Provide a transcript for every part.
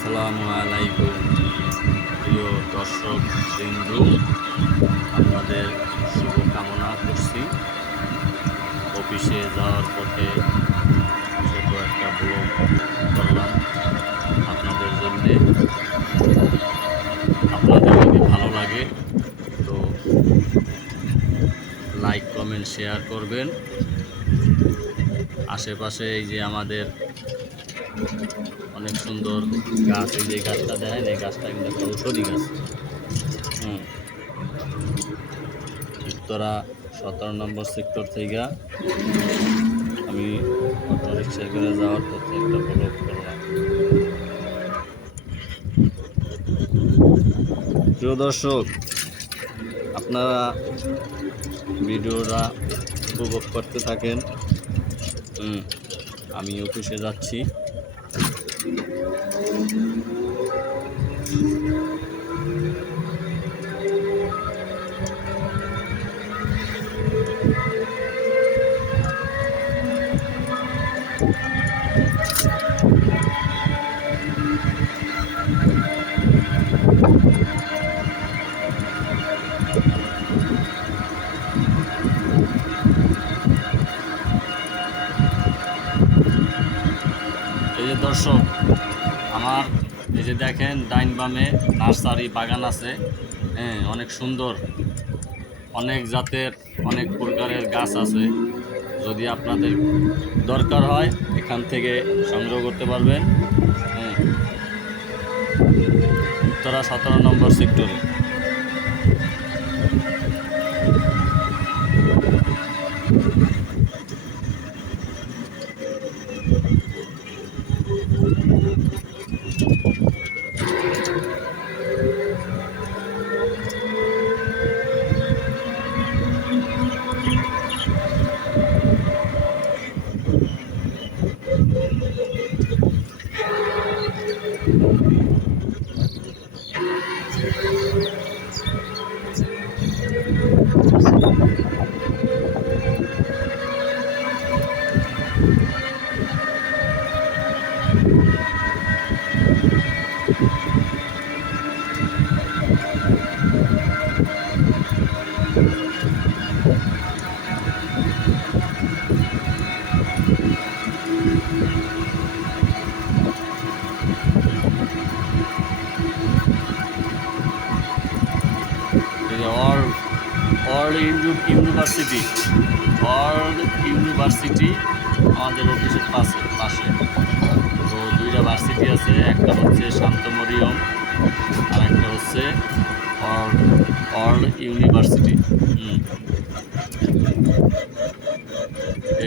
আসসালামু আলাইকুম প্রিয় দর্শক বৃন্দু, আপনাদের শুভকামনা করছি। অফিসে যাওয়ার পথে ছোট একটা ব্লগ করলাম আপনাদের জন্যে। আপনাদের যদি ভালো লাগে তো লাইক কমেন্ট শেয়ার করবেন। আশেপাশে এই যে আমাদের অনেক সুন্দর গাছ, এই যে গাছটা দেখেন, এই গাছটা কিন্তু একটা ঔষধি গাছ। উত্তরা 17 নম্বর সেক্টর থেকে আমি অটো রিক্সায় করে যাওয়ার পথে একটা ব্লগ করলাম। প্রিয় দর্শক, আপনারা ভিডিওটা উপভোগ করতে থাকেন। আমি অফিসে যাচ্ছি। এই যে দর্শক, আমার এই যে দেখেন ডাইন বামে নার্সারি বাগান আছে। অনেক সুন্দর, অনেক জাতের, অনেক প্রকারের গাছ আছে। যদি আপনাদের দরকার হয় এখান থেকে সংগ্রহ করতে পারবেন। উত্তরা 17 নম্বর সেক্টরে। ইউনিভার্সিটি আমাদের অফিসের পাশে তো দুইটা ভার্সিটি আছে। একটা হচ্ছে শান্ত মরিয়ম আর একটা হচ্ছে ইউনিভার্সিটি।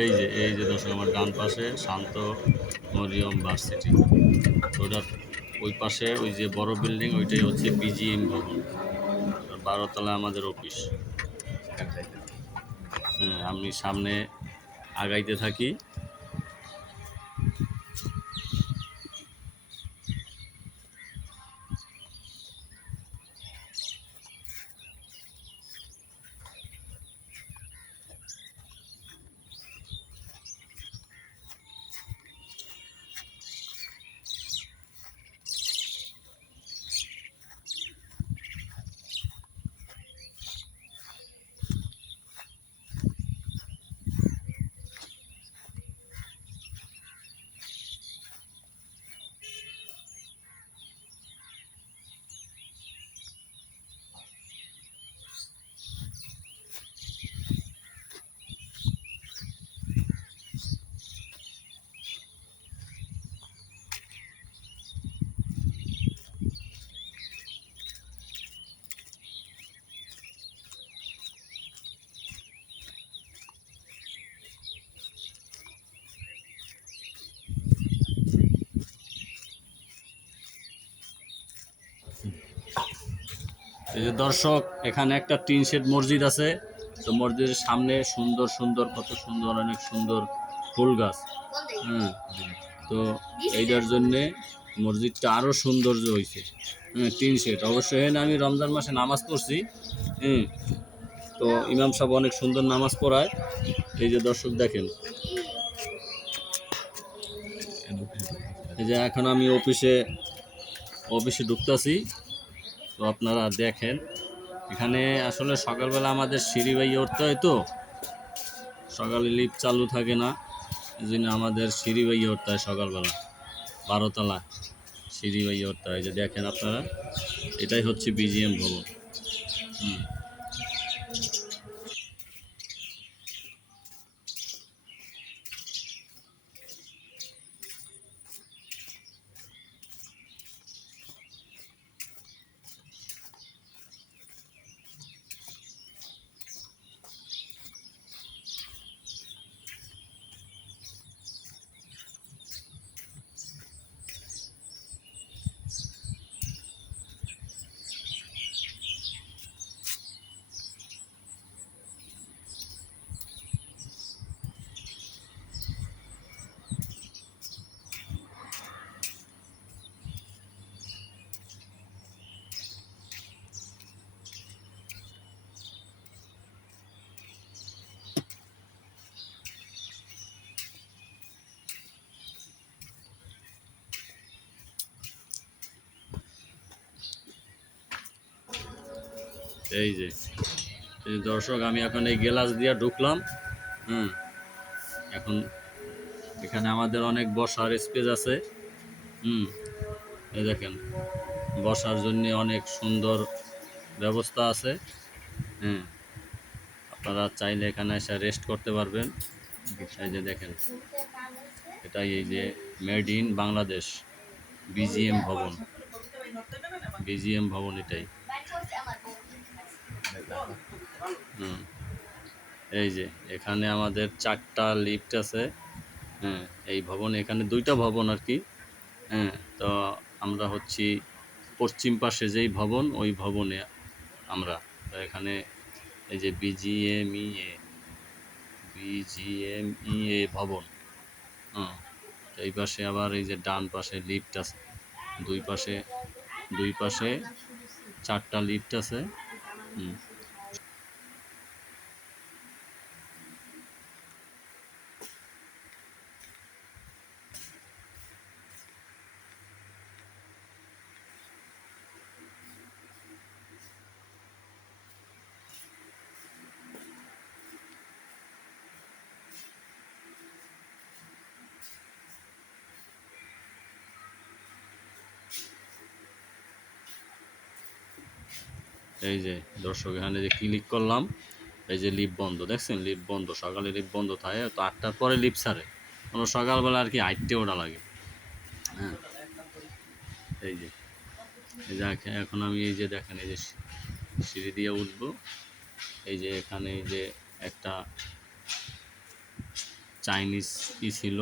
এই যে দর্শক, আমার ডান পাশে শান্ত মরিয়ম ভার্সিটি। ওটার ওই পাশে ওই যে বড় বিল্ডিং, ওইটাই হচ্ছে বিজিএম ভবন। 12 তলায় আমাদের অফিস। আমি সামনে আগাইতে থাকি। এই যে দর্শক, এখানে একটা টিন শেড মসজিদ আছে। তো মসজিদের সামনে সুন্দর সুন্দর, কত সুন্দর, অনেক সুন্দর ফুল গাছ। তো এইটার জন্যে মসজিদটা আরও সৌন্দর্য হয়েছে। টিন শেড অবশ্যই। আমি রমজান মাসে নামাজ পড়ছি। তো ইমাম সাহেব অনেক সুন্দর নামাজ পড়ায়। এই যে দর্শক দেখেন, এই যে এখন আমি অফিসে অফিসে ঢুকতেছি। তো আপনারা দেখেন এখানে আসলে সকালবেলা আমাদের সিঁড়ি বাইয়ে উঠতে হয়, তো সকালে লিফট চালু থাকে না, এই জন্য আমাদের সিঁড়ি বাইয়ে উঠতে হয় সকালবেলা। 12তলা সিঁড়ি বাইয়ে উঠতে হয়। যে দেখেন আপনারা, এটাই হচ্ছে বিজিএম ভবন। হুম, এই যে দর্শক, আমি এখন এই গ্লাস দিয়ে ঢুকলাম। হুম, এখন এখানে আমাদের অনেক বসার স্পেস আছে। হুম, এই দেখেন, বসার জন্য অনেক সুন্দর ব্যবস্থা আছে। হ্যাঁ, আপনারা চাইলে এখানে এসে রেস্ট করতে পারবেন। এই যে দেখেন, এটাই এই যে মেড ইন বাংলাদেশ বিজিএম ভবন। বিজিএম ভবন এটাই। হুম, এই যে এখানে আমাদের 4টা লিফট আছে। হ্যাঁ, এই ভবনে এখানে 2টা ভবন আর কি। হ্যাঁ, তো আমরা হচ্ছি পশ্চিম পাশে যেই ভবন, ওই ভবনে আমরা। তো এখানে এই যে বিজিএমইএ ভবন। হ্যাঁ, এই পাশে আবার এই যে ডান পাশে লিফট আছে। দুই পাশে দুই পাশে 4টা লিফট আছে। হুম, এই যে দর্শক, এখানে যে ক্লিক করলাম, এই যে লিফট বন্ধ, দেখছেন? লিফট বন্ধ, সকালে লিফট বন্ধ থাকে, তো 8টার পরে লিফট ছাড়ে। কোনো সকালবেলা আর কি হাঁটতে ওঠা লাগে। হ্যাঁ, এই যে এখন আমি এই যে দেখেন, এই যে সিঁড়ি দিয়ে উঠবো। এই যে এখানে এই যে একটা চাইনিজ ছিল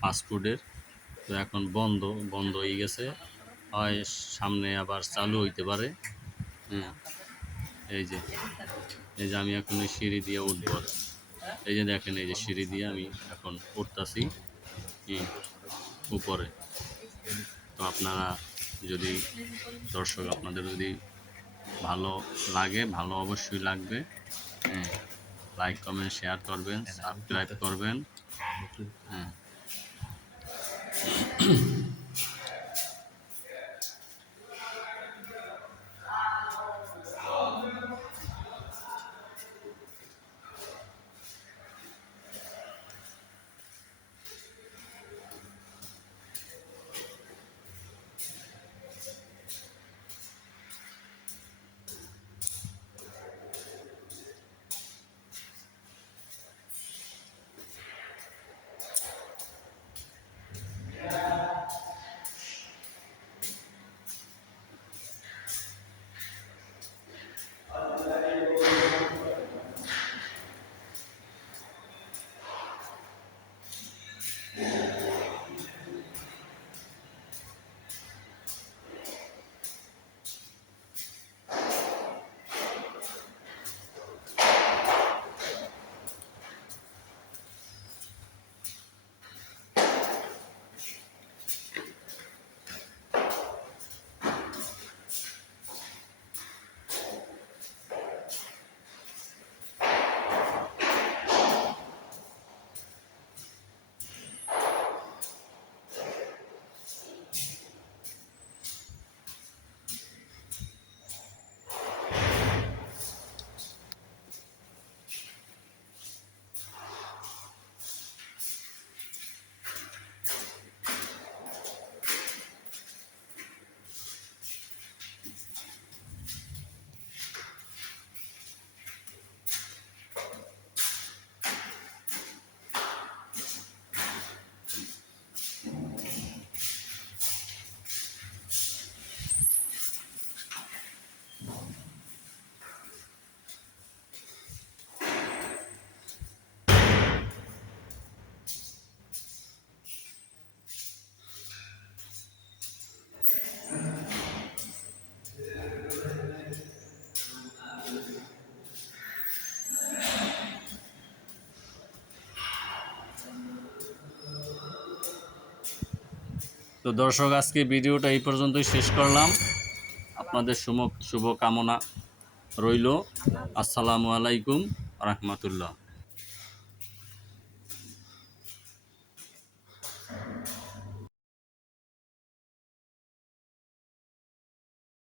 ফাস্টফুডের, তো এখন বন্ধ হয়ে গেছে। হয় সামনে আবার চালু হইতে পারে। হ্যাঁ, এই যে আমি এখন এই সিঁড়ি দিয়ে উঠবো। এই যে দেখেন, এই যে সিঁড়ি দিয়ে আমি এখন উঠতেছি উপরে। তো আপনারা যদি, দর্শক আপনাদের যদি ভালো লাগে, ভালো অবশ্যই লাগবে, হ্যাঁ, লাইক কমেন্ট শেয়ার করবেন, সাবস্ক্রাইব করবেন। হ্যাঁ, তো দর্শক, আজকে ভিডিওটা এই পর্যন্তই শেষ করলাম। আপনাদের শুভকামনা রইল। আসসালামু আলাইকুম রাহমাতুল্লাহ।